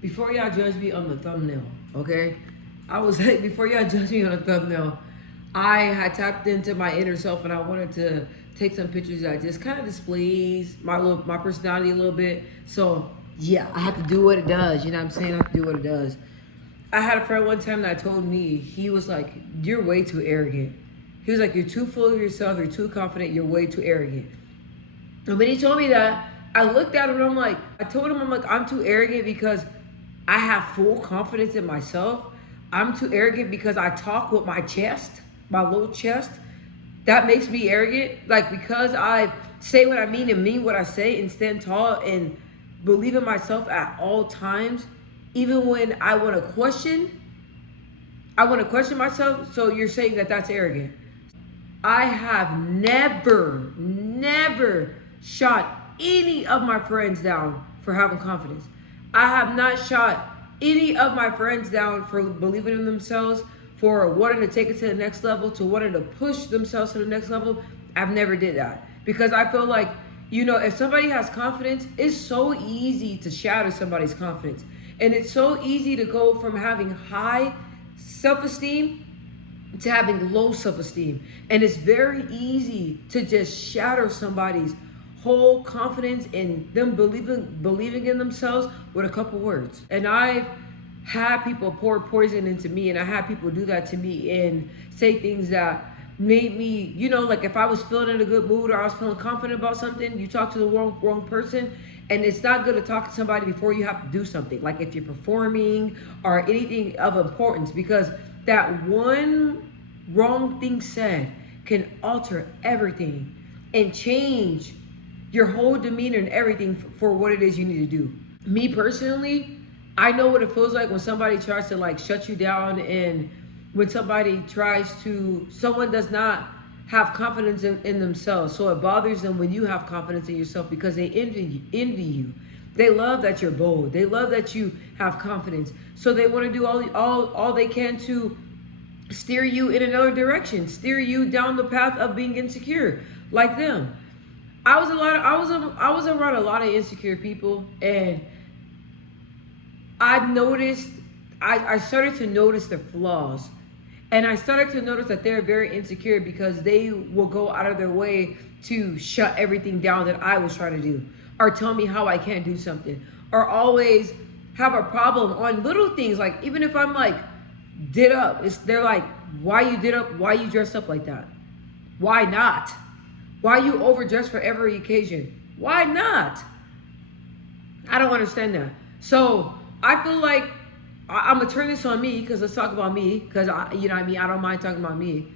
before y'all judge me on the thumbnail, okay? I was like, before y'all judge me on the thumbnail, I had tapped into my inner self and I wanted to take some pictures that just kind of displays my personality a little bit. So yeah, I have to do what it does. You know what I'm saying? I have to do what it does. I had a friend one time that told me, he was like, "You're way too arrogant." He was like, "You're too full of yourself. You're too confident. You're way too arrogant." And when he told me that, I looked at him and I'm like, I told him, I'm like, I'm too arrogant because I have full confidence in myself. I'm too arrogant because I talk with my chest, my little chest. That makes me arrogant. Like, because I say what I mean what I say and stand tall and believe in myself at all times, even when I want to question myself. So you're saying that that's arrogant. I have never shot any of my friends down for having confidence. I have not shot any of my friends down for believing in themselves, for wanting to take it to the next level, to wanting to push themselves to the next level. I've never did that because I feel like, if somebody has confidence, it's so easy to shatter somebody's confidence. And it's so easy to go from having high self-esteem to having low self-esteem, and it's very easy to just shatter somebody's whole confidence and them believing in themselves with a couple words. And I've had people pour poison into me, and I had people do that to me and say things that made me, like if I was feeling in a good mood or I was feeling confident about something, you talk to the wrong person. And it's not good to talk to somebody before you have to do something, like if you're performing or anything of importance, because that one wrong thing said can alter everything and change your whole demeanor and everything for what it is you need to do. Me personally, I know what it feels like when somebody tries to like shut you down, and when someone does not have confidence in themselves. So it bothers them when you have confidence in yourself because they envy you. They love that you're bold. They love that you have confidence. So they want to do all they can to steer you in another direction, steer you down the path of being insecure like them. I was around a lot of insecure people, and I started to notice their flaws. And I started to notice that they're very insecure because they will go out of their way to shut everything down that I was trying to do, or tell me how I can't do something, or always have a problem on little things. Like, even if I'm like did up, they're like, "Why you did up? Why you dressed up like that? Why not? Why you overdressed for every occasion? Why not?" I don't understand that. So I feel like I'm gonna turn this on me, because let's talk about me, because I don't mind talking about me.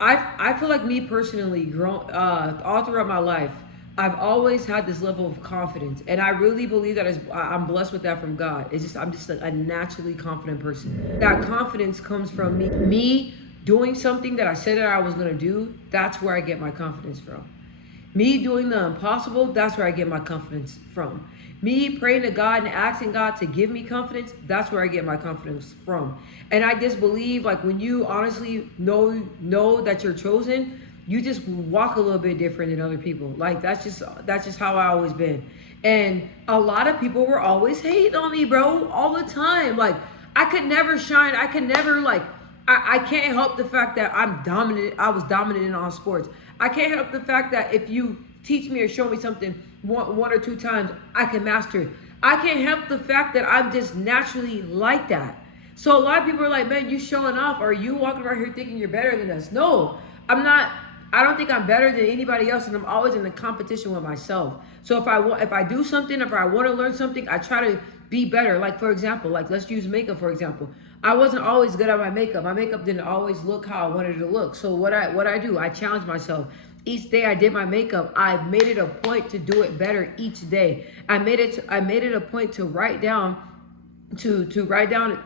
I feel like me personally, all throughout my life, I've always had this level of confidence, and I really believe that I'm blessed with that from God. I'm just like a naturally confident person. That confidence comes from me doing something that I said that I was gonna do. That's where I get my confidence from. Me doing the impossible, that's where I get my confidence from. Me praying to God and asking God to give me confidence, that's where I get my confidence from. And I just believe, like, when you honestly know that you're chosen, you just walk a little bit different than other people. Like, that's just how I always been. And a lot of people were always hating on me, bro, all the time. Like, I could never shine. I could never, like, I can't help the fact that I'm dominant. I was dominant in all sports. I can't help the fact that if you teach me or show me something one or two times, I can master it. I can't help the fact that I'm just naturally like that. So a lot of people are like, "Man, you showing off, or you walking around here thinking you're better than us." No, I'm not. I don't think I'm better than anybody else, and I'm always in a competition with myself. So if I do something, if I want to learn something, I try to be better. Like, for example, like, let's use makeup for example. I wasn't always good at my makeup. My makeup didn't always look how I wanted it to look. So what I do, I challenge myself. Each day I did my makeup, I made it a point to do it better each day. I made it a point to write down,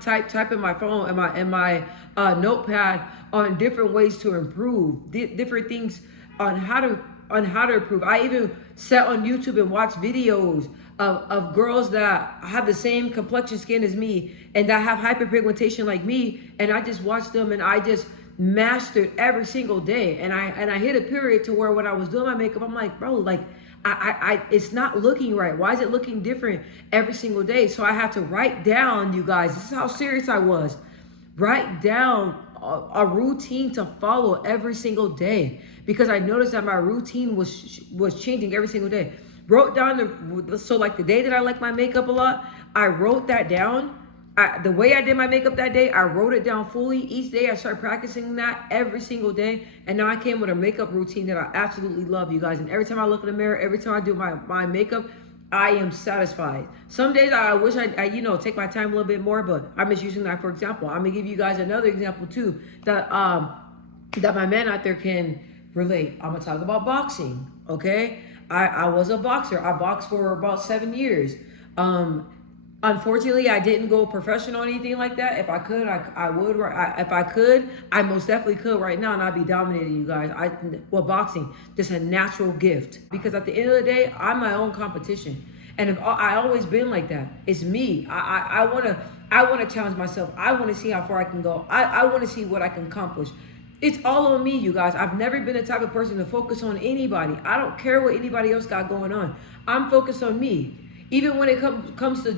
type in my phone and my notepad on different ways to improve, different things on how to improve. I even sat on YouTube and watched videos of girls that have the same complexion skin as me and that have hyperpigmentation like me, and I just watched them and I just mastered every single day. And I hit a period to where when I was doing my makeup, I'm like, bro, like, It's not looking right. Why is it looking different every single day? So I had to write down, you guys, this is how serious I was. Write down a routine to follow every single day, because I noticed that my routine was changing every single day. Wrote down so like the day that I like my makeup a lot, I wrote that down. The way I did my makeup that day, I wrote it down fully. Each day I started practicing that every single day. And now I came with a makeup routine that I absolutely love, you guys. And every time I look in the mirror, every time I do my makeup, I am satisfied. Some days I wish I take my time a little bit more, but I'm just using that for example. I'm gonna give you guys another example too that my man out there can relate. I'm gonna talk about boxing. Okay, I was a boxer. I boxed for about 7 years. Unfortunately, I didn't go professional or anything like that. If I could, I would. If I could, I most definitely could right now, and I'd be dominating you guys. Boxing, just a natural gift. Because at the end of the day, I'm my own competition, and if I always been like that. It's me. I wanna challenge myself. I wanna see how far I can go. I wanna see what I can accomplish. It's all on me, you guys. I've never been the type of person to focus on anybody. I don't care what anybody else got going on. I'm focused on me. Even when it comes to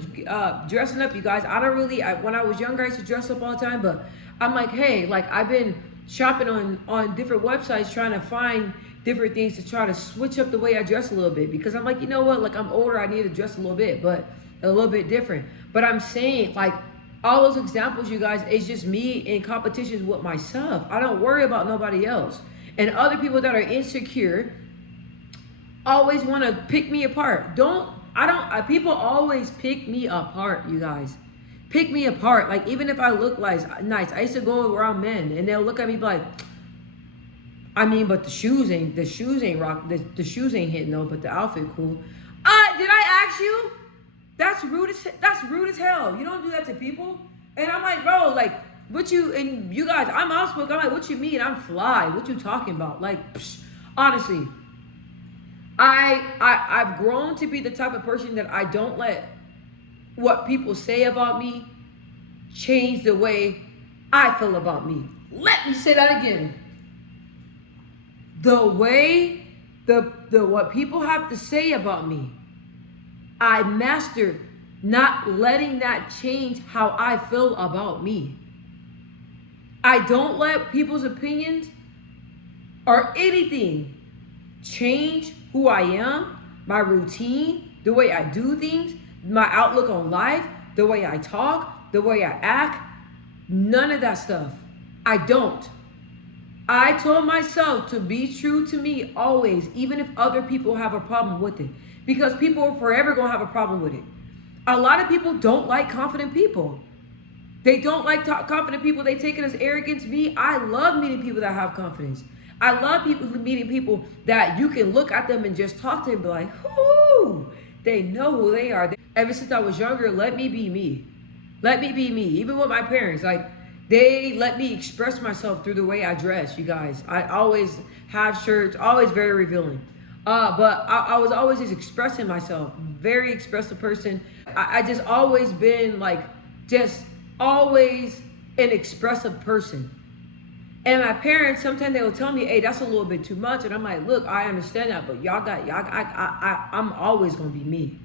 dressing up, you guys, I don't really, when I was younger, I used to dress up all the time, but I'm like, hey, like I've been shopping on different websites trying to find different things to try to switch up the way I dress a little bit, because I'm like, you know what, like I'm older, I need to dress a little bit, but a little bit different. But I'm saying, like, all those examples, you guys, it's just me in competitions with myself. I don't worry about nobody else. And other people that are insecure always want to pick me apart. People always pick me apart, you guys. Pick me apart. Like, even if I look like nice, I used to go around men and they'll look at me like, I mean, but the shoes ain't rock. The shoes ain't hitting though, but the outfit cool. Did I ask you? That's rude as hell. You don't do that to people. And I'm like, bro, like, what you, and you guys, I'm outspoken. I'm like, what you mean? I'm fly. What you talking about? Like, honestly. I've grown to be the type of person that I don't let what people say about me change the way I feel about me. Let me say that again. The way what people have to say about me, I mastered not letting that change how I feel about me. I don't let people's opinions or anything change who I am, my routine, the way I do things, my outlook on life, the way I talk, the way I act. None of that stuff. I don't. I told myself to be true to me always, even if other people have a problem with it. Because people are forever going to have a problem with it. A lot of people don't like confident people. They don't like confident people. They take it as arrogance. Me, I love meeting people that have confidence. I love meeting people that you can look at them and just talk to them and be like, whoo, they know who they are. Ever since I was younger, let me be me. Let me be me. Even with my parents, like, they let me express myself through the way I dress, you guys. I always have shirts, always very revealing. But I was always just expressing myself. Very expressive person. I just always been like, just always an expressive person. And my parents, sometimes they will tell me, hey, that's a little bit too much. And I'm like, look, I understand that, but I'm always going to be me.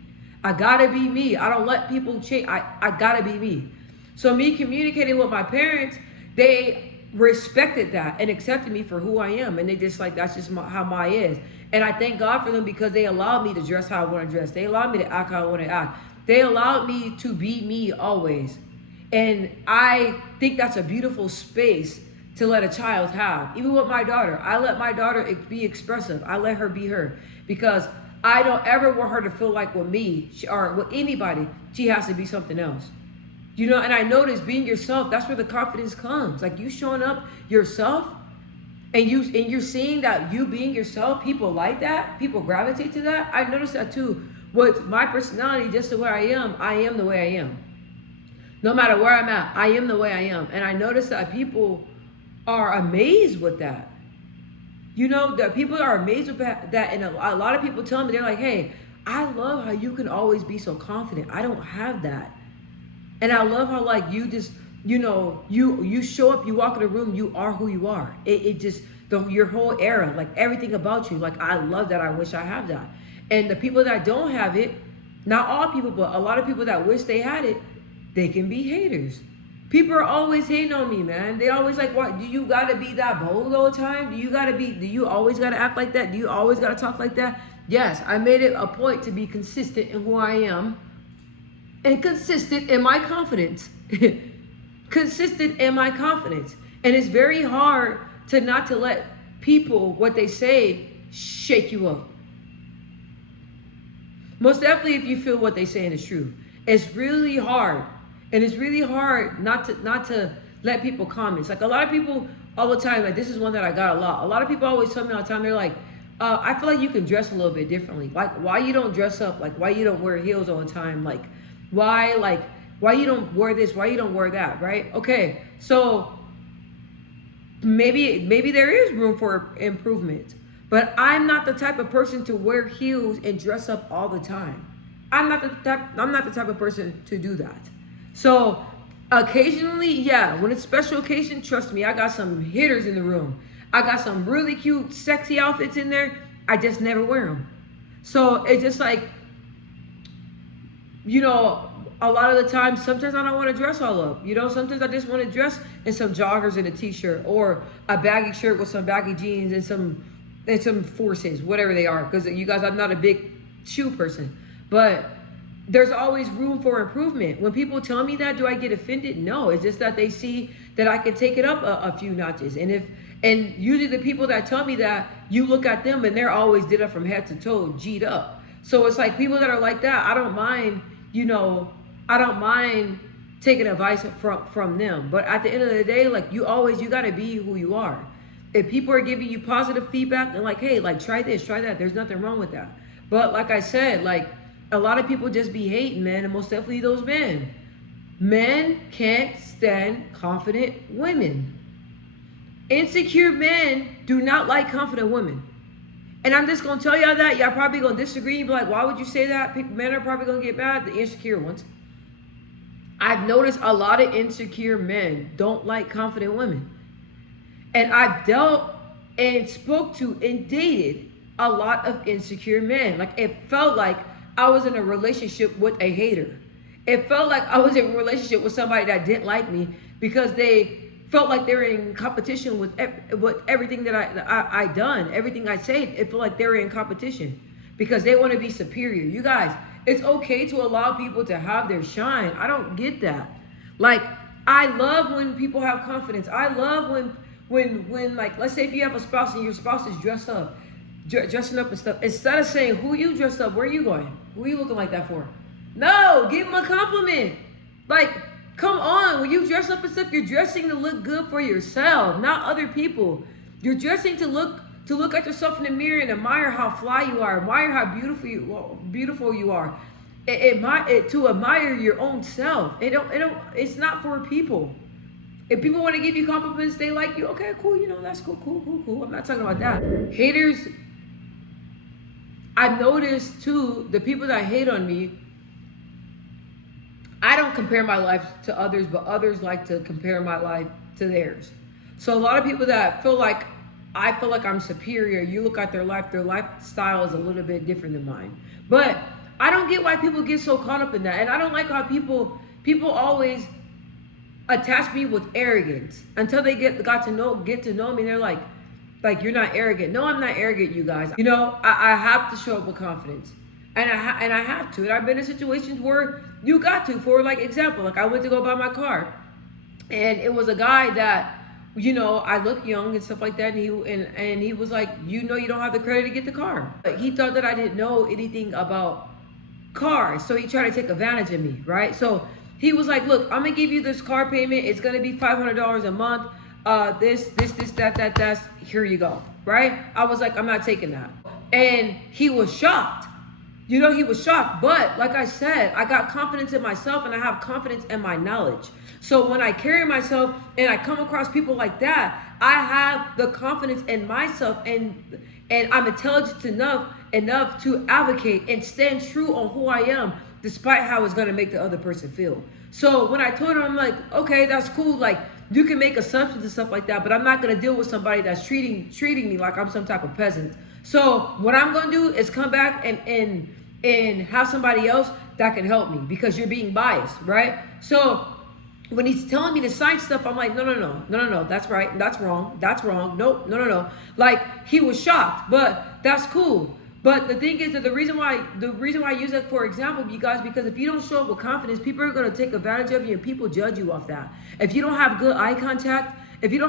I got to be me. I don't let people change. I got to be me. So me communicating with my parents, they respected that and accepted me for who I am. And they just like, that's just how my is. And I thank God for them, because they allowed me to dress how I want to dress. They allowed me to act how I want to act. They allowed me to be me always. And I think that's a beautiful space to let a child have. Even with my daughter, I let my daughter be expressive. I let her be her, because I don't ever want her to feel like with me or with anybody, she has to be something else. You know, and I noticed being yourself, that's where the confidence comes. Like, you showing up yourself and you're seeing that you being yourself, people like that, people gravitate to that. I noticed that too. With my personality, just the way I am the way I am. No matter where I'm at, I am the way I am. And I noticed that people are amazed with that. You know, that people are amazed with that. And a lot of people tell me, they're like, hey, I love how you can always be so confident. I don't have that. And I love how, like, you just, you know, you show up, you walk in a room, you are who you are. It just, your whole era, like everything about you, like, I love that. I wish I have that. And the people that don't have it, not all people, but a lot of people that wish they had it, they can be haters. People are always hating on me, man. They always like, what? Do you gotta be that bold all the time? Do you always gotta act like that? Do you always gotta talk like that? Yes, I made it a point to be consistent in who I am and consistent in my confidence. Consistent in my confidence. And it's very hard to not to let people, what they say, shake you up. Most definitely if you feel what they're saying is true. It's really hard. And it's really hard not to let people comment. Like a lot of people all the time, like this is one that I got a lot. A lot of people always tell me all the time, they're like, I feel like you can dress a little bit differently. Like why you don't dress up? Like why you don't wear heels all the time? Like why you don't wear this? Why you don't wear that? Right? Okay, so maybe there is room for improvement. But I'm not the type of person to wear heels and dress up all the time. I'm not the type of person to do that. So occasionally, yeah, when it's special occasion, trust me, I got some hitters in the room. I got some really cute, sexy outfits in there. I just never wear them. So it's just like, you know, a lot of the time, sometimes I don't want to dress all up. You know, sometimes I just want to dress in some joggers and a t-shirt or a baggy shirt with some baggy jeans and some forces, whatever they are. Because you guys, I'm not a big shoe person. But there's always room for improvement. When people tell me that, do I get offended? No, it's just that they see that I can take it up a few notches. And usually the people that tell me that, you look at them and they're always did up from head to toe, G'd up. So it's like people that are like that, I don't mind, you know, I don't mind taking advice from them. But at the end of the day, like you got to be who you are. If people are giving you positive feedback, they're like, hey, like try this, try that. There's nothing wrong with that. But like I said, like a lot of people just be hating, man, and most definitely those men. Men can't stand confident women. Insecure men do not like confident women. And I'm just going to tell y'all that. Y'all probably going to disagree. You'll be like, why would you say that? Men are probably going to get mad, the insecure ones. I've noticed a lot of insecure men don't like confident women. And I've dealt and spoke to and dated a lot of insecure men. Like it felt like I was in a relationship with a hater. It felt like I was in a relationship with somebody that didn't like me because they felt like they were in competition with everything that I done, everything I said. It felt like they were in competition because they want to be superior. You guys, it's okay to allow people to have their shine. I don't get that. Like, I love when people have confidence. I love when like, let's say if you have a spouse and your spouse is dressing up and stuff, instead of saying, who you dressed up, where are you going? Who are you looking like that for? No, give them a compliment. Like, come on, when you dress up and stuff, you're dressing to look good for yourself, not other people. You're dressing to look at yourself in the mirror and admire how fly you are, admire how beautiful you are. To admire your own self. It's not for people. If people want to give you compliments, they like you, okay, cool, you know, that's cool. I'm not talking about that. Haters, I've noticed too, the people that hate on me, I don't compare my life to others, but others like to compare my life to theirs. So a lot of people that I feel like I'm superior, you look at their lifestyle is a little bit different than mine. But I don't get why people get so caught up in that. And I don't like how people always attach me with arrogance until they get to know me. They're like you're not arrogant. No, I'm not arrogant, you guys. You know, I have to show up with confidence. And I have to. And I've been in situations where you got to. For like example, like I went to go buy my car, and it was a guy that, you know, I look young and stuff like that, and he was like, you know, you don't have the credit to get the car. But he thought that I didn't know anything about cars, so he tried to take advantage of me, right? So he was like, look, I'm gonna give you this car payment. It's gonna be $500 a month. This, that. Here you go, right? I was like, I'm not taking that, and he was shocked. You know, he was shocked. But like I said, I got confidence in myself and I have confidence in my knowledge. So when I carry myself and I come across people like that, I have the confidence in myself and I'm intelligent enough to advocate and stand true on who I am, despite how it's going to make the other person feel. So when I told her, I'm like, okay, that's cool. Like, you can make assumptions and stuff like that, but I'm not going to deal with somebody that's treating me like I'm some type of peasant. So what I'm gonna do is come back and have somebody else that can help me because you're being biased, right? So when he's telling me to sign stuff, I'm like, no, that's right, that's wrong, nope, no. Like he was shocked, but that's cool. But the thing is that the reason why I use that for example, you guys, because if you don't show up with confidence, people are gonna take advantage of you and people judge you off that. If you don't have good eye contact, if you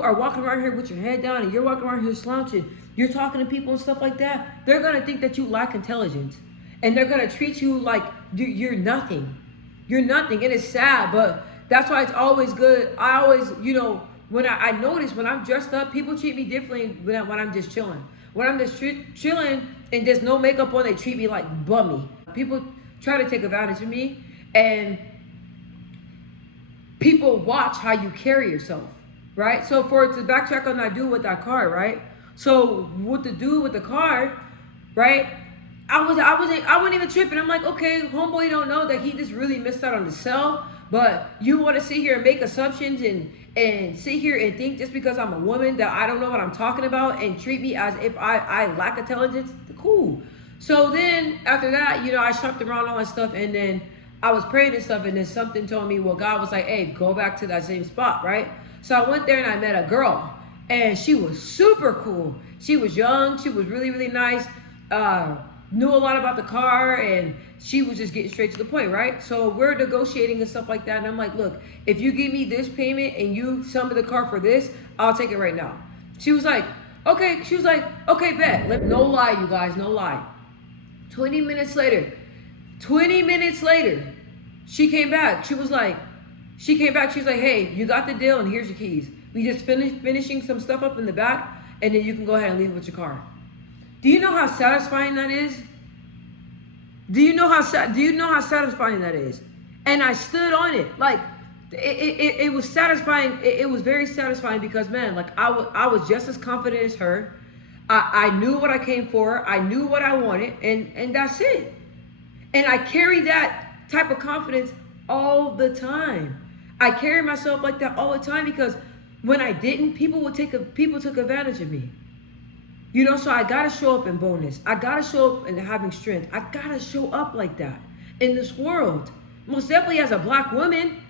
are walking around here with your head down and you're walking around here slouching, you're talking to people and stuff like that, they're gonna think that you lack intelligence, and they're gonna treat you like you're nothing. You're nothing. It is sad, but that's why it's always good. I always, when I notice when I'm dressed up, people treat me differently when I'm just chilling. When I'm just chilling and there's no makeup on, they treat me like bummy. People try to take advantage of me, and people watch how you carry yourself, right? So to backtrack on that dude with that car, right? So with the dude with the car, right? I wasn't even tripping. I'm like, okay, homeboy don't know that he just really missed out on the sell. But you want to sit here and make assumptions and sit here and think just because I'm a woman that I don't know what I'm talking about and treat me as if I lack intelligence? Cool. So then after that, I shopped around all my stuff, and then I was praying and stuff, and then something told me, well, God was like, hey, go back to that same spot, right? So I went there and I met a girl, and she was super cool. She was young. She was really, really nice. Knew a lot about the car, and she was just getting straight to the point, right? So we're negotiating and stuff like that, and I'm like, look, if you give me this payment and you sell me the car for this, I'll take it right now. She was like, okay. She was like, okay, bet. No lie, you guys, no lie. 20 minutes later, she came back. She was like, hey, you got the deal, and here's your keys. We just finishing some stuff up in the back, and then you can go ahead and leave with your car. Do you know how satisfying that is? Do you know how satisfying that is? And I stood on it. Like it was satisfying. It was very satisfying because, man, like I was just as confident as her. I knew what I came for. I knew what I wanted, and that's it. And I carry that type of confidence all the time. I carry myself like that all the time because when I didn't, people took advantage of me. So I gotta show up in boldness. I gotta show up in having strength. I gotta show up like that in this world. Most definitely as a black woman.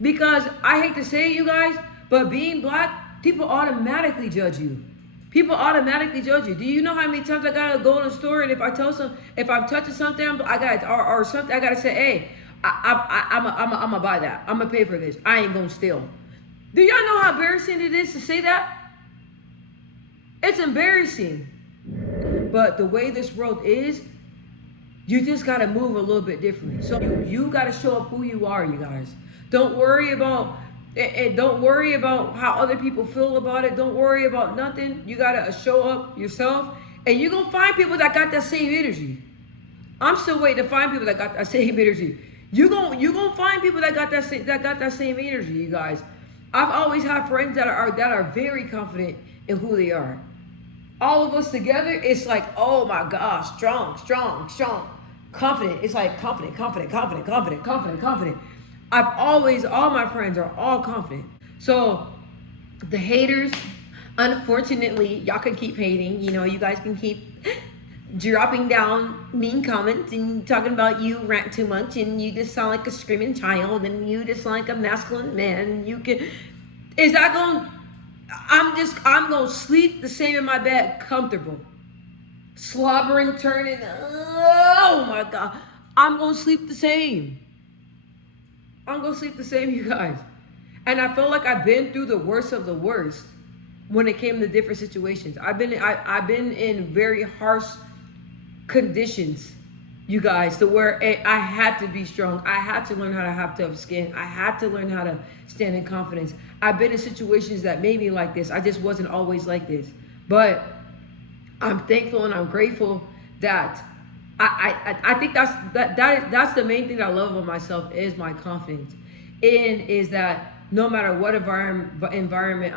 Because I hate to say it, you guys, but being black, people automatically judge you. People automatically judge you. Do you know how many times I gotta go in a store, and if I'm touching something, I gotta say, hey, I'm gonna buy that. I'm gonna pay for this. I ain't gonna steal. Do y'all know how embarrassing it is to say that? It's embarrassing. But the way this world is, you just got to move a little bit differently. So you got to show up who you are, you guys. Don't worry about how other people feel about it. Don't worry about nothing. You got to show up yourself, and you're going to find people that got that same energy. I'm still waiting to find people that got that same energy. You're going to find people that got that same energy, you guys. I've always had friends that are very confident in who they are. All of us together, it's like, oh my gosh, strong, confident. It's like confident. All my friends are all confident. So the haters, unfortunately, y'all can keep hating. You guys can keep dropping down mean comments and talking about you rant too much and you just sound like a screaming child and you just sound like a masculine man. I'm gonna sleep the same in my bed, comfortable. Slobbering, turning, oh my God. I'm gonna sleep the same. You guys. And I feel like I've been through the worst of the worst when it came to different situations. I've been in very harsh conditions, you guys, to where I had to be strong. I had to learn how to have tough skin. I had to learn how to stand in confidence. I've been in situations that made me like this. I just wasn't always like this. But I'm thankful and I'm grateful that I think that's the main thing that I love about myself is my confidence. And is that no matter what environment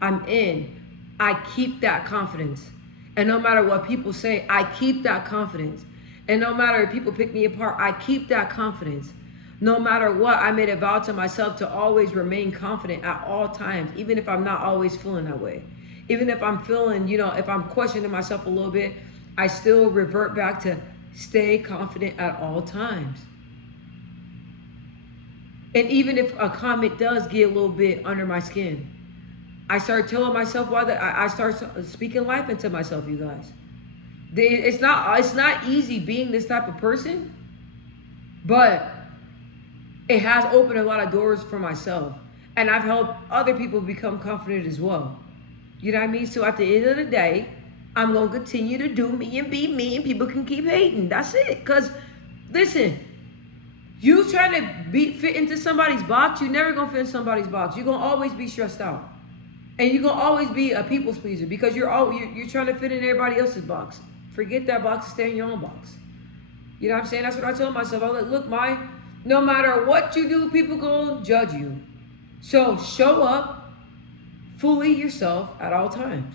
I'm in, I keep that confidence. And no matter what people say, I keep that confidence. And no matter if people pick me apart, I keep that confidence. No matter what, I made a vow to myself to always remain confident at all times, even if I'm not always feeling that way. Even if I'm feeling, if I'm questioning myself a little bit, I still revert back to stay confident at all times. And even if a comment does get a little bit under my skin, I start telling myself I start speaking life into myself, you guys. It's not easy being this type of person, but it has opened a lot of doors for myself. And I've helped other people become confident as well. You know what I mean? So at the end of the day, I'm going to continue to do me and be me, and people can keep hating. That's it. Because, listen, you trying to fit into somebody's box, you're never going to fit in somebody's box. You're going to always be stressed out. And you're going to always be a people pleaser because you're trying to fit in everybody else's box. Forget that box and stay in your own box. You know what I'm saying? That's what I tell myself. I'm like, look, no matter what you do, people going to judge you. So show up fully yourself at all times.